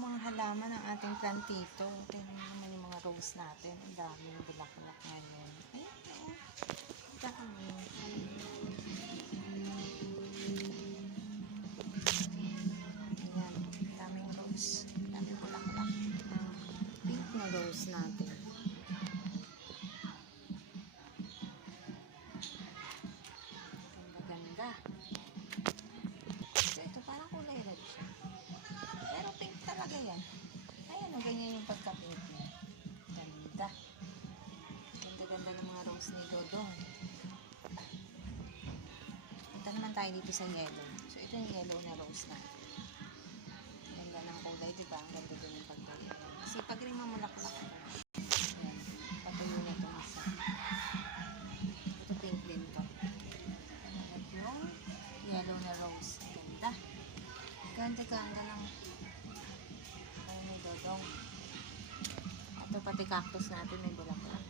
mga halaman ng ating plantito. Tingnan naman yung mga rose natin. Ang daming bulaklak ngayon. Ayan, oh. Dami. Ayan, daming rose. Daming bulaklak. Pink na rose natin. Ganda-ganda. So, ito parang kulay red siya. Pero pink talaga yan. Ayan, ganyan yung pagka-pink niya. Ganda. Ganda-ganda ng mga rose ni Dodong. Punta naman tayo dito sa yellow. So, ito yung yellow na rose na. Ganda ng kulay, diba? Ang ganda din yung pagtuloy. Kasi pag rin mamulaklak ako. Ayan, patuyo na itong isa. Ito pink din to. At yung yellow na rose. Ganda. Ganda-ganda lang. Ay, may Dodong. Ito pati cactus natin may bulaklak.